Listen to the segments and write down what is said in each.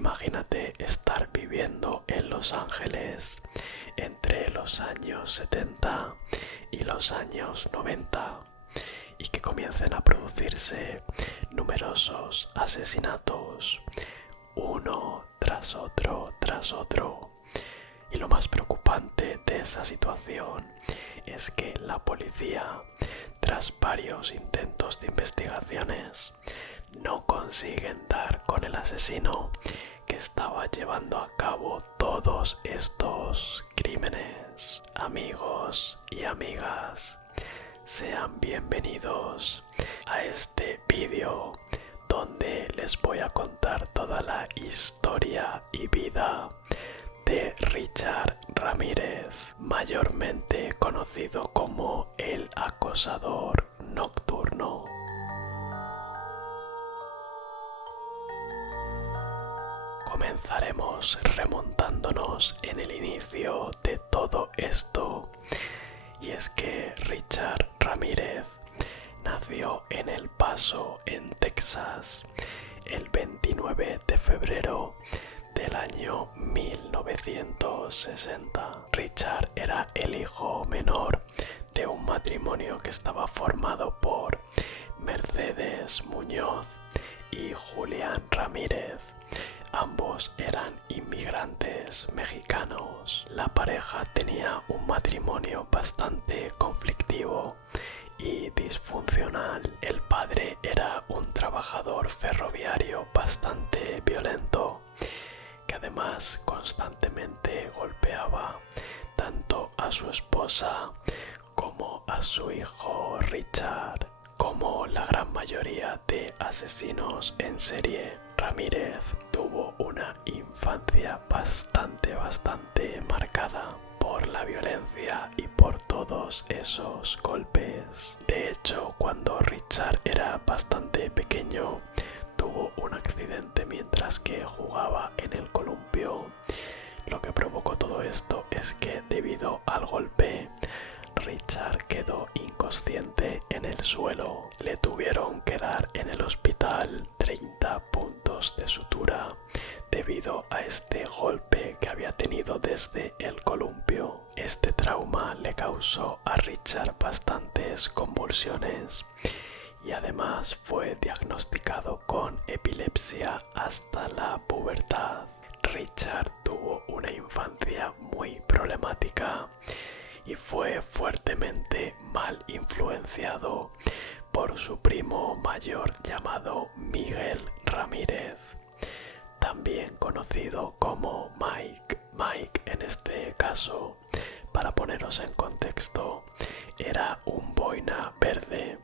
Imagínate estar viviendo en Los Ángeles entre los años 70 y los años 90 y que comiencen a producirse numerosos asesinatos, uno tras otro. Y lo más preocupante de esa situación es que la policía, tras varios intentos de investigaciones, no consiguen dar con el asesino que estaba llevando a cabo todos estos crímenes. Amigos y amigas, sean bienvenidos a este vídeo donde les voy a contar toda la historia y vida de Richard Ramírez, mayormente conocido como el acosador nocturno. Comenzaremos remontándonos en el inicio de todo esto, y es que Richard Ramírez nació en El Paso, en Texas, el 29 de febrero del año 1960. Richard era el hijo menor de un matrimonio que estaba formado por Mercedes Muñoz y Julián Ramírez. Ambos eran inmigrantes mexicanos. La pareja tenía un matrimonio bastante conflictivo y disfuncional. El padre era un trabajador ferroviario bastante violento, que además constantemente golpeaba tanto a su esposa como a su hijo Richard. Como la gran mayoría de asesinos en serie, Ramírez tuvo una infancia bastante marcada por la violencia y por todos esos golpes. De hecho, cuando Richard era bastante pequeño, tuvo un accidente mientras que jugaba en el columpio. Lo que provocó todo esto es que, debido al golpe, Richard quedó inconsciente en el suelo. Le tuvieron que dar en el hospital 30 puntos de sutura debido a este golpe que había tenido desde el columpio. Este trauma le causó a Richard bastantes convulsiones y además fue diagnosticado con epilepsia hasta la pubertad. Richard tuvo una infancia muy problemática y fue fuertemente mal influenciado por su primo mayor llamado Miguel Ramírez, también conocido como Mike. Mike, en este caso, para poneros en contexto, era un boina verde,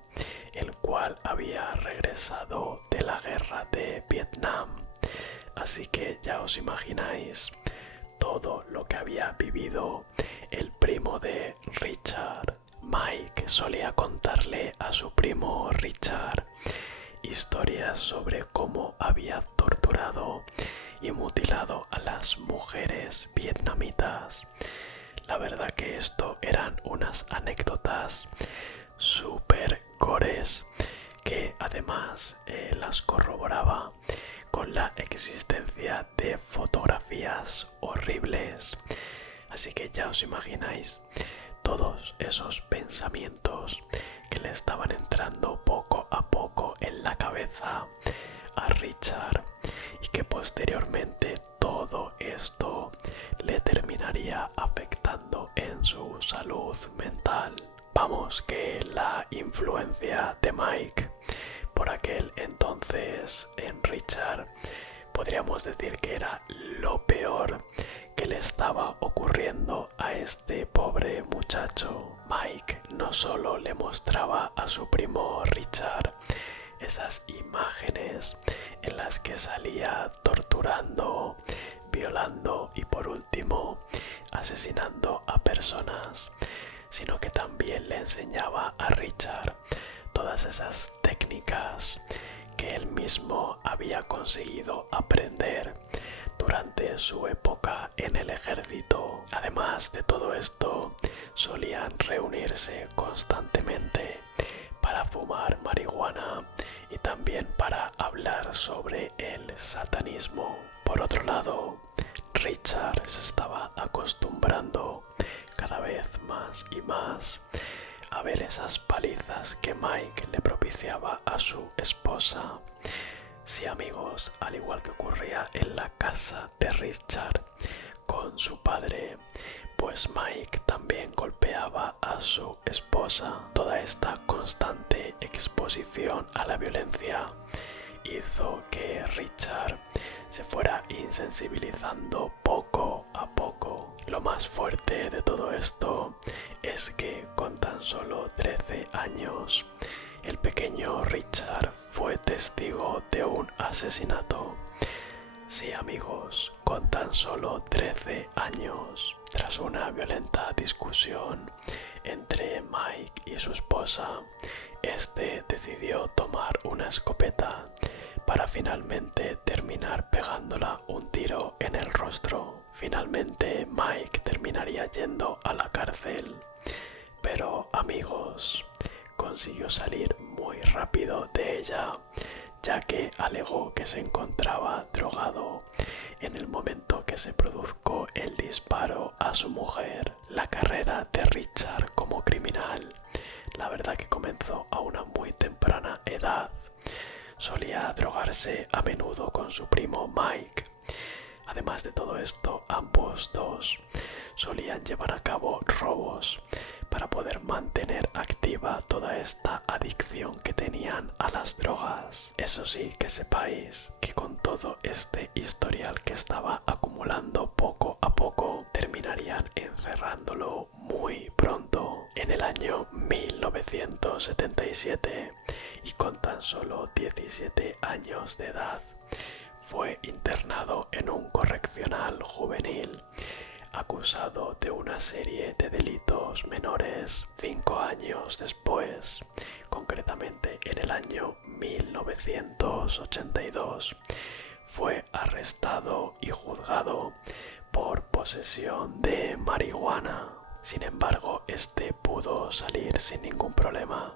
el cual había regresado de la guerra de Vietnam. Así que ya os imagináis todo lo que había vivido el primo de Richard. Mike solía contarle a su primo Richard historias sobre cómo había torturado y mutilado a las mujeres vietnamitas. La verdad que esto eran unas anécdotas súper gores que además las corroboraba con la existencia de fotografías horribles. Así que ya os imagináis todos esos pensamientos que le estaban entrando poco a poco en la cabeza a Richard y que posteriormente todo esto le terminaría afectando en su salud mental. Vamos, que la influencia de Mike por aquel entonces en Richard podríamos decir que era lo peor que le estaba ocurriendo a este pobre muchacho. Mike no solo le mostraba a su primo Richard esas imágenes en las que salía torturando, violando y por último asesinando a personas, sino que también le enseñaba a Richard todas esas técnicas que él mismo había conseguido aprender durante su época en el ejército. Además de todo esto, solían reunirse constantemente para fumar marihuana y también para hablar sobre el satanismo. Por otro lado, Richard se estaba acostumbrando cada vez más y más a ver esas palizas que Mike le propiciaba a su esposa. Sí, amigos, al igual que ocurría en la casa de Richard con su padre, pues Mike también golpeaba a su esposa. Toda esta constante exposición a la violencia hizo que Richard se fuera insensibilizando poco a poco. Lo más fuerte de todo esto es que con tan solo 13 años, el pequeño Richard fue testigo de un asesinato. Sí, amigos, con tan solo 13 años, tras una violenta discusión entre Mike y su esposa, este decidió tomar una escopeta para finalmente terminar pegándola un tiro en el rostro. Finalmente Mike terminaría yendo a la cárcel, pero amigos, consiguió salir muy rápido de ella, ya que alegó que se encontraba drogado en el momento que se produjo el disparo a su mujer. La carrera de Richard como criminal, la verdad que comenzó a una muy temprana edad. Solía drogarse a menudo con su primo Mike. Además de todo esto, ambos dos solían llevar a cabo robos para poder mantener activa toda esta adicción que tenían a las drogas. Eso sí, que sepáis que con todo este historial que estaba acumulando poco a poco, terminarían encerrándolo muy pronto, en el año 1977, y con tan solo 17 años de edad. Fue internado en un correccional juvenil, acusado de una serie de delitos menores. 5 años después, concretamente en el año 1982, fue arrestado y juzgado por posesión de marihuana. Sin embargo, este pudo salir sin ningún problema,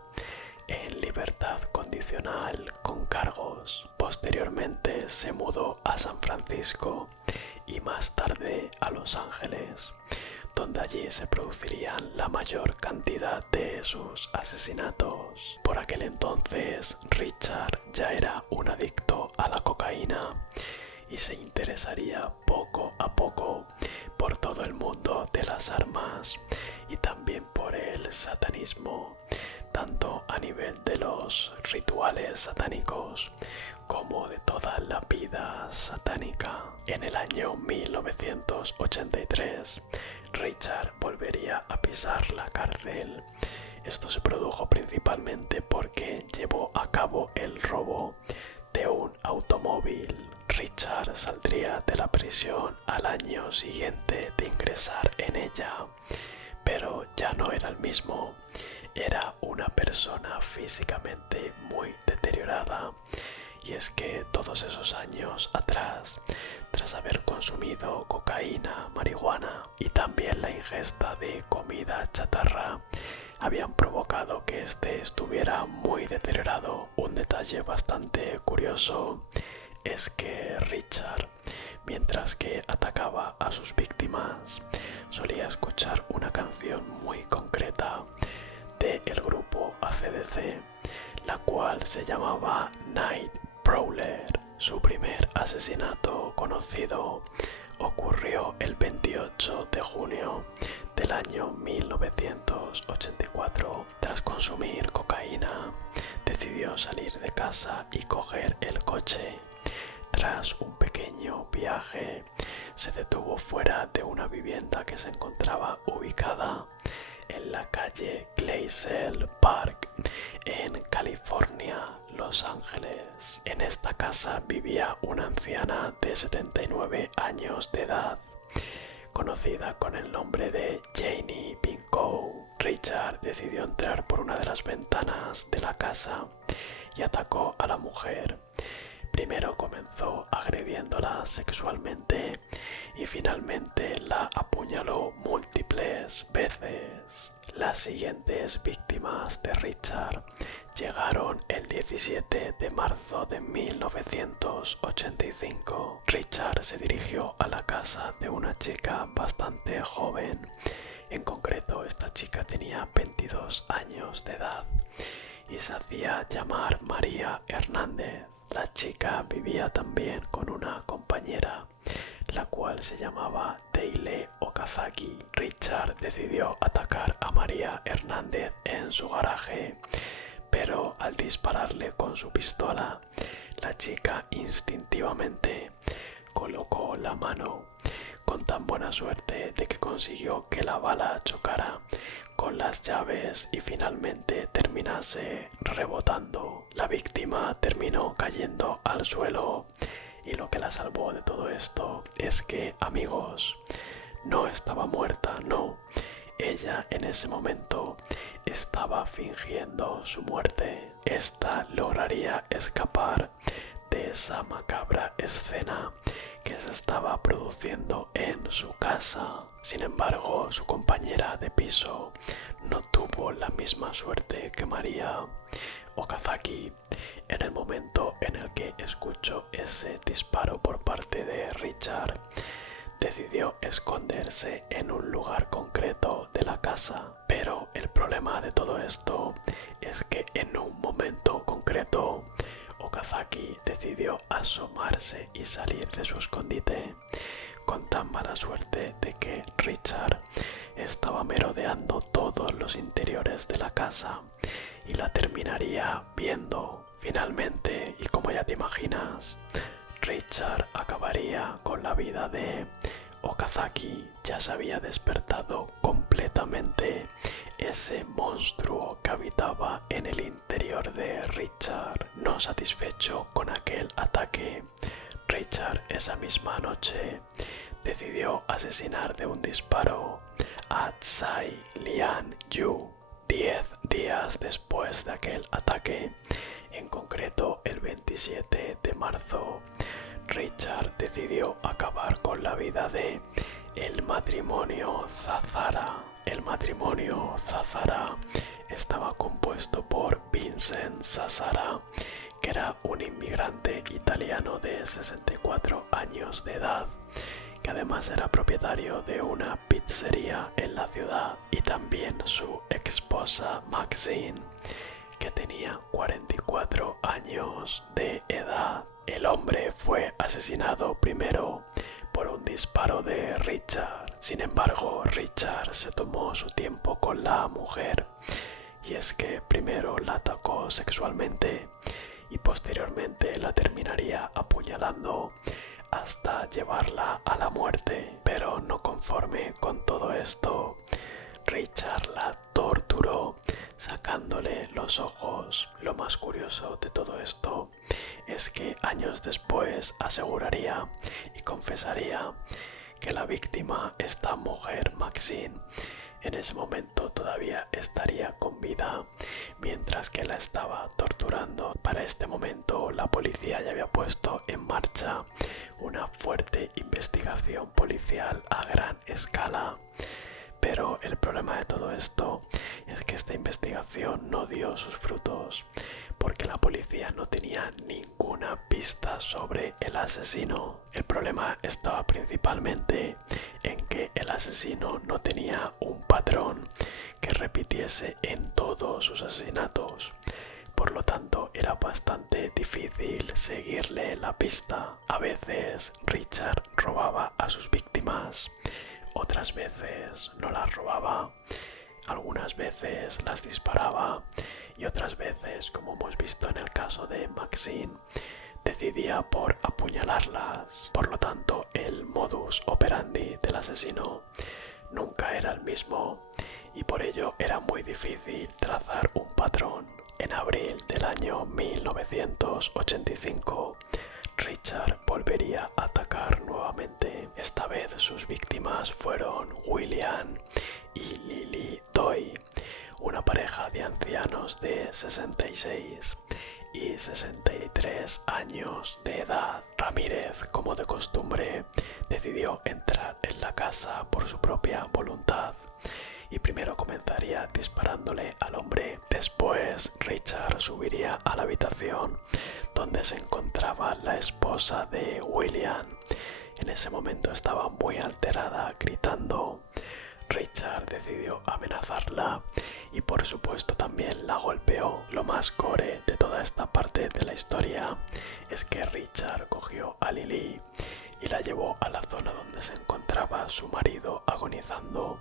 en libertad condicional con cargos. Posteriormente se mudó a San Francisco y más tarde a Los Ángeles, donde allí se producirían la mayor cantidad de sus asesinatos. Por aquel entonces, Richard ya era un adicto a la cocaína y se interesaría poco a poco por todo el mundo de las armas y también por el satanismo, tanto a nivel de los rituales satánicos como de toda la vida satánica. En el año 1983, Richard volvería a pisar la cárcel. Esto se produjo principalmente porque llevó a cabo el robo de un automóvil. Richard saldría de la prisión al año siguiente de ingresar en ella, pero ya no era el mismo. Era una persona físicamente muy deteriorada, y es que todos esos años atrás, tras haber consumido cocaína, marihuana y también la ingesta de comida chatarra, habían provocado que este estuviera muy deteriorado. Un detalle bastante curioso es que Richard, mientras que atacaba a sus víctimas, solía escuchar una canción muy concreta del grupo AC/DC, la cual se llamaba Night Prowler. Su primer asesinato conocido ocurrió el 28 de junio del año 1984. Tras consumir cocaína, decidió salir de casa y coger el coche. Tras un pequeño viaje, se detuvo fuera de una vivienda que se encontraba ubicada en la calle Glacial Park, en California, Los Ángeles. En esta casa vivía una anciana de 79 años de edad, conocida con el nombre de Janie Pinkow. Richard decidió entrar por una de las ventanas de la casa y atacó a la mujer, Primero comenzó agrediéndola sexualmente y finalmente la apuñaló múltiples veces. Las siguientes víctimas de Richard llegaron el 17 de marzo de 1985. Richard se dirigió a la casa de una chica bastante joven. En concreto, esta chica tenía 22 años de edad y se hacía llamar María Hernández. La chica vivía también con una compañera, la cual se llamaba Teile Okazaki. Richard decidió atacar a María Hernández en su garaje, pero al dispararle con su pistola, la chica instintivamente colocó la mano, con tan buena suerte de que consiguió que la bala chocara con las llaves y finalmente terminase rebotando. La víctima terminó cayendo al suelo y lo que la salvó de todo esto es que, amigos, no estaba muerta, no. Ella en ese momento estaba fingiendo su muerte. Esta lograría escapar de esa macabra escena que se estaba produciendo en su casa. Sin embargo, su compañera de piso no tuvo la misma suerte que María. Okazaki, en el momento en el que escuchó ese disparo por parte de Richard, decidió esconderse en un lugar concreto de la casa. Pero el problema de todo esto es que en un momento concreto Okazaki decidió asomarse y salir de su escondite, con tan mala suerte de que Richard estaba merodeando todos los interiores de la casa y la terminaría viendo. Finalmente, y como ya te imaginas, Richard acabaría con la vida de Okazaki. Ya se había despertado completamente ese monstruo que habitaba en el interior de Richard. No satisfecho con aquel ataque, Richard esa misma noche decidió asesinar de un disparo a Tsai Lian Yu. 10 días después de aquel ataque, en concreto el 27 de marzo, Richard decidió acabar con la vida de el matrimonio Zazara. El matrimonio Zazara estaba compuesto por Vincent Zazara, que era un inmigrante italiano de 64 años de edad, que además era propietario de una pizzería en la ciudad, y también su esposa Maxine, que tenía 44 años de edad. El hombre fue asesinado primero por un disparo de Richard. Sin embargo, Richard se tomó su tiempo con la mujer, y es que primero la atacó sexualmente y posteriormente la terminaría apuñalando hasta llevarla a la muerte. Pero no conforme con todo esto, Richard la torturó sacándole los ojos. Lo más curioso de todo esto es que años después aseguraría y confesaría que la víctima, esta mujer Maxine, en ese momento todavía estaría con vida mientras que la estaba torturando. Para este momento la policía ya había puesto en marcha una fuerte investigación policial a gran escala. Pero el problema de todo esto es que esta investigación no dio sus frutos, porque la policía no tenía ninguna pista sobre el asesino. El problema estaba principalmente en que el asesino no tenía un patrón que repitiese en todos sus asesinatos. Por lo tanto, era bastante difícil seguirle la pista. A veces Richard robaba a sus víctimas, otras veces no las robaba, algunas veces las disparaba y otras veces, como hemos visto en el caso de Maxine, decidía por apuñalarlas. Por lo tanto, el modus operandi del asesino nunca era el mismo y por ello era muy difícil trazar un patrón. En abril del año 1985, Richard volvería a atacar nuevamente. Esta vez sus víctimas fueron William y Lily Toy, una pareja de ancianos de 66, y 63 años de edad. Ramírez, como de costumbre, decidió entrar en la casa por su propia voluntad y primero comenzaría disparándole al hombre. Después Richard subiría a la habitación donde se encontraba la esposa de William. En ese momento estaba muy alterada, gritando. Richard decidió amenazarla y por supuesto también la golpeó. Lo más gore de toda esta parte de la historia es que Richard cogió a Lily y la llevó a la zona donde se encontraba su marido agonizando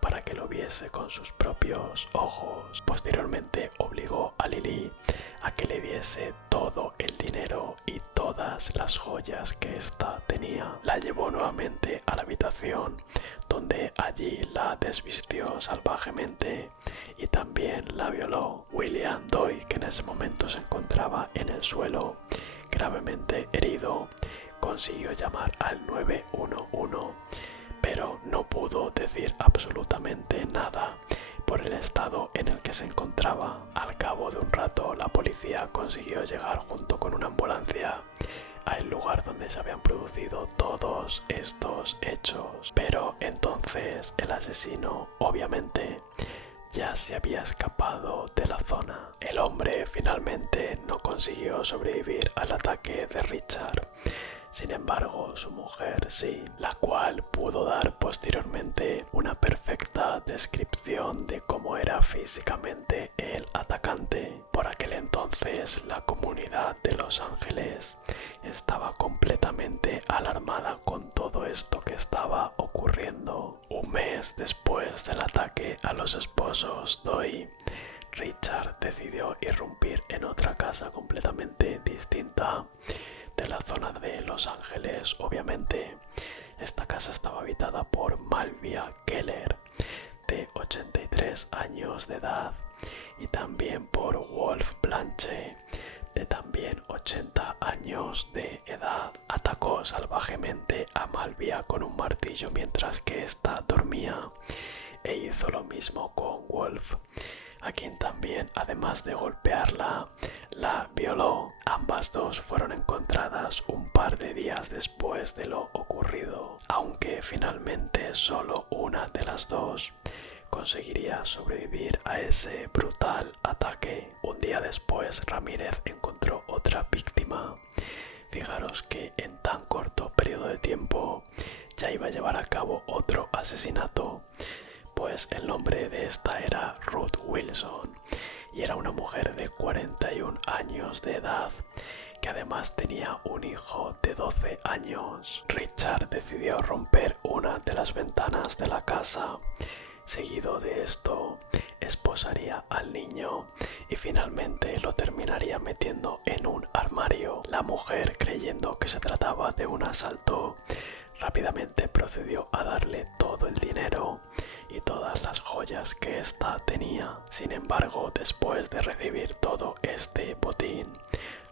para que lo viese con sus propios ojos. Posteriormente obligó a Lily a que le diese todo el dinero y todas las joyas que ésta tenía. La llevó nuevamente a la habitación donde allí la desvistió salvajemente y también la violó. William Doy, que en ese momento se encontraba en el suelo gravemente herido, consiguió llamar al 911, pero no pudo decir absolutamente nada por el estado en el que se encontraba. Al cabo de un rato, la policía consiguió llegar junto con una ambulancia al lugar donde se habían producido todos estos hechos. Pero entonces el asesino, obviamente, ya se había escapado de la zona. El hombre finalmente no consiguió sobrevivir al ataque de Richard. Sin embargo, su mujer sí, la cual pudo dar posteriormente una perfecta descripción de cómo era físicamente el atacante. Por aquel entonces, la comunidad de Los Ángeles estaba completamente alarmada con todo esto que estaba ocurriendo. Un mes después del ataque a los esposos Doy, Richard decidió irrumpir en otra casa completamente distinta de la zona de Los Ángeles. Obviamente, esta casa estaba habitada por Malvia Keller, de 83 años de edad, y también por Wolf Blanche, de también 80 años de edad. Atacó salvajemente a Malvia con un martillo mientras que ésta dormía e hizo lo mismo con Wolf, a quien también, además de golpearla, la violó. Ambas dos fueron encontradas un par de días después de lo ocurrido, aunque finalmente solo una de las dos conseguiría sobrevivir a ese brutal ataque. Un día después, Ramírez encontró otra víctima. Fijaros que en tan corto periodo de tiempo ya iba a llevar a cabo otro asesinato. Pues el nombre de esta era Ruth Wilson y era una mujer de 41 años de edad que además tenía un hijo de 12 años. Richard decidió romper una de las ventanas de la casa. Seguido de esto, esposaría al niño y finalmente lo terminaría metiendo en un armario. La mujer, creyendo que se trataba de un asalto, rápidamente procedió a darle todo el dinero y todas las joyas que ésta tenía. Sin embargo, después de recibir todo este botín,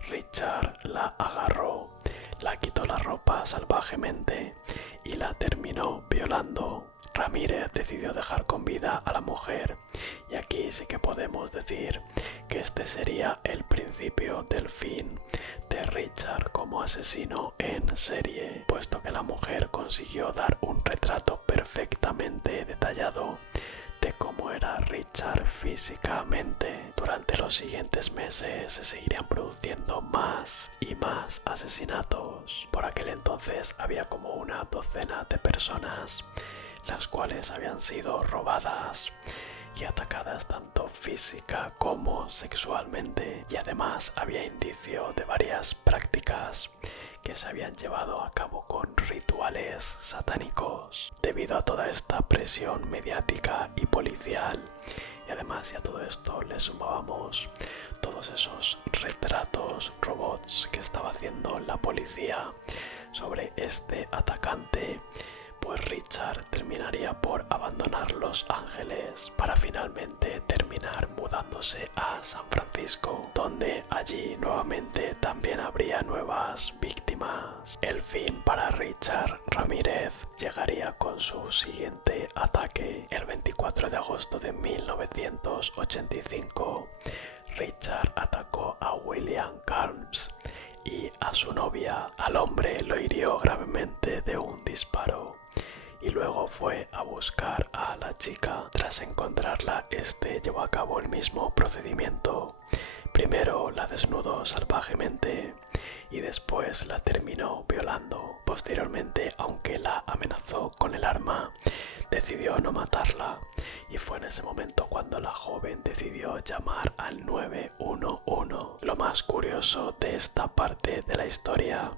Richard la agarró, la quitó la ropa salvajemente y la terminó violando. Ramírez decidió dejar con vida a la mujer y aquí sí que podemos decir que este sería el principio del fin de Richard como asesino en serie, puesto que la mujer consiguió dar un retrato perfectamente detallado de cómo era Richard físicamente. Durante los siguientes meses se seguirían produciendo más y más asesinatos. Por aquel entonces había como una docena de personas las cuales habían sido robadas y atacadas tanto física como sexualmente, y además había indicio de varias prácticas que se habían llevado a cabo con rituales satánicos. Debido a toda esta presión mediática y policial, y además si a todo esto le sumábamos todos esos retratos robots que estaba haciendo la policía sobre este atacante, pues Richard terminaría por abandonar Los Ángeles para finalmente terminar mudándose a San Francisco, donde allí nuevamente también habría nuevas víctimas. El fin para Richard Ramírez llegaría con su siguiente ataque. El 24 de agosto de 1985, Richard atacó a William Carnes y a su novia. Al hombre lo hirió gravemente de un disparo y luego fue a buscar a la chica. Tras encontrarla, este llevó a cabo el mismo procedimiento. Primero la desnudó salvajemente y después la terminó violando. Posteriormente, aunque la amenazó con el arma, decidió no matarla, y fue en ese momento cuando la joven decidió llamar al 911. Lo más curioso de esta parte de la historia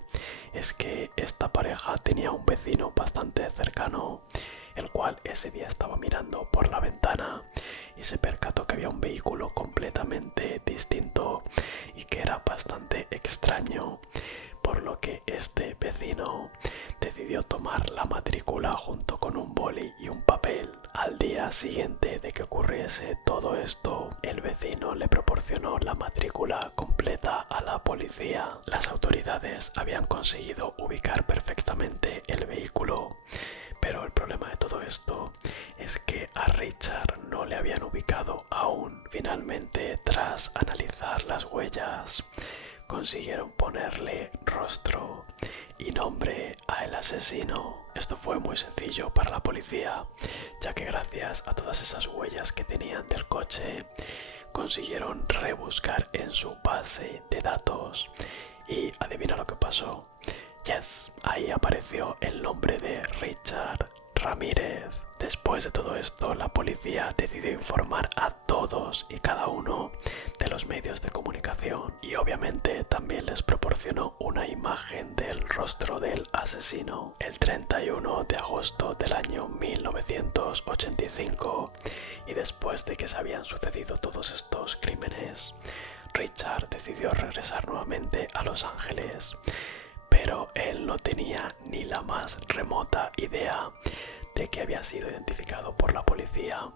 es que esta pareja tenía un vecino bastante cercano, el cual ese día estaba mirando por la ventana y se percató que había un vehículo completamente distinto y que era bastante extraño, por lo que este vecino decidió tomar la matrícula junto con un boli y un papel. Al día siguiente de que ocurriese todo esto, el vecino le proporcionó la matrícula completa a la policía. Las autoridades habían conseguido ubicar perfectamente el vehículo, pero el problema de todo esto es que a Richard no le habían ubicado aún. Finalmente, tras analizar las huellas, consiguieron ponerle rostro y nombre al asesino. Esto fue muy sencillo para la policía, ya que gracias a todas esas huellas que tenían del coche, consiguieron rebuscar en su base de datos. Y adivina lo que pasó. Yes, ahí apareció el nombre de Richard Ramírez. Después de todo esto, la policía decidió informar a todos y cada uno de los medios de comunicación y obviamente también les proporcionó una imagen del rostro del asesino. El 31 de agosto del año 1985, y después de que se habían sucedido todos estos crímenes, Richard decidió regresar nuevamente a Los Ángeles, pero él no tenía ni la más remota idea de que había sido identificado por la policía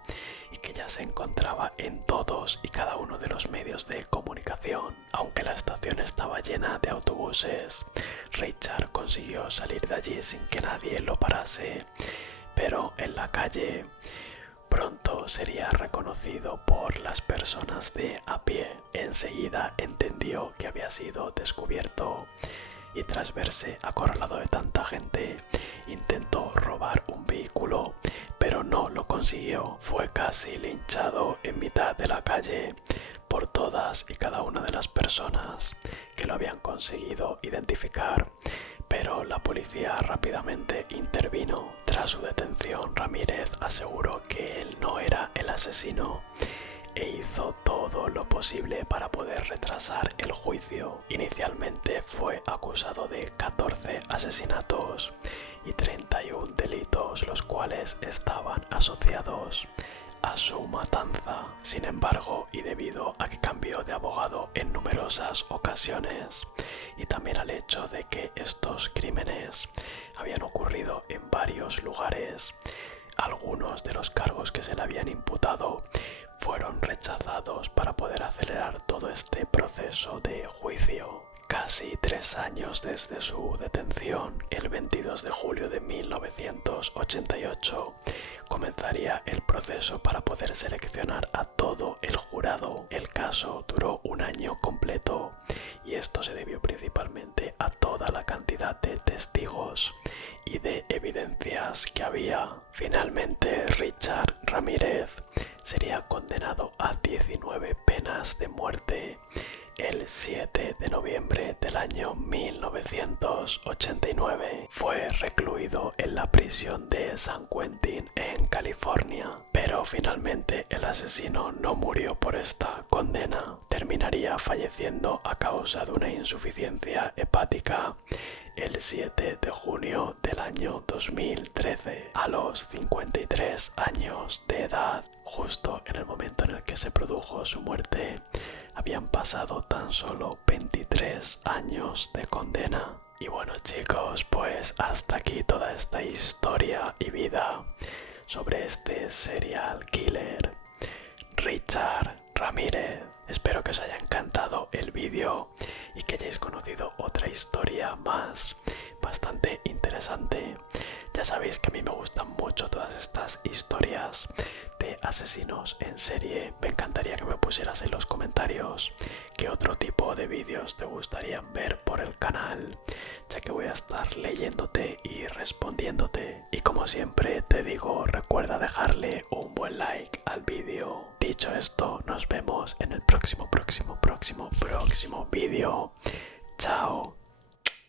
y que ya se encontraba en todos y cada uno de los medios de comunicación. Aunque la estación estaba llena de autobuses, Richard consiguió salir de allí sin que nadie lo parase, pero en la calle pronto sería reconocido por las personas de a pie. Enseguida entendió que había sido descubierto y tras verse acorralado de tanta gente, intentó robar un vehículo, pero no lo consiguió. Fue casi linchado en mitad de la calle por todas y cada una de las personas que lo habían conseguido identificar, pero la policía rápidamente intervino. Tras su detención, Ramírez aseguró que él no era el asesino e hizo todo lo posible para poder retrasar el juicio. Inicialmente fue acusado de 14 asesinatos y 31 delitos, los cuales estaban asociados a su matanza. Sin embargo, y debido a que cambió de abogado en numerosas ocasiones y también al hecho de que estos crímenes habían ocurrido en varios lugares, algunos de los cargos que se le habían imputado fueron rechazados para poder acelerar todo este proceso de juicio. Casi 3 años desde su detención, el 22 de julio de 1988, comenzaría el proceso para poder seleccionar a todo el jurado. El caso duró un año completo y esto se debió principalmente a toda la cantidad de testigos y de evidencias que había. Finalmente, Richard Ramírez sería condenado a 19 penas de muerte el 7 de noviembre del año 1989. Fue recluido en la prisión de San Quentin en California, pero finalmente el asesino no murió por esta condena. Terminaría falleciendo a causa de una insuficiencia hepática el 7 de junio del año 2013, a los 53 años de edad. Justo en el momento en el que se produjo su muerte, habían pasado tan solo 23 años de condena. Y bueno, chicos, pues hasta aquí toda esta historia y vida sobre este serial killer, Richard Ramírez. Espero que os haya encantado el vídeo y que hayáis conocido otra historia más bastante interesante. Ya sabéis que a mí me gustan mucho todas estas historias de asesinos en serie. Me encantaría que me pusieras en los comentarios qué otro tipo de vídeos te gustarían ver por el canal, ya que voy a estar leyéndote y respondiéndote. Y como siempre te digo, recuerda dejarle un buen like al vídeo. Dicho esto, nos vemos en el próximo vídeo. Chao.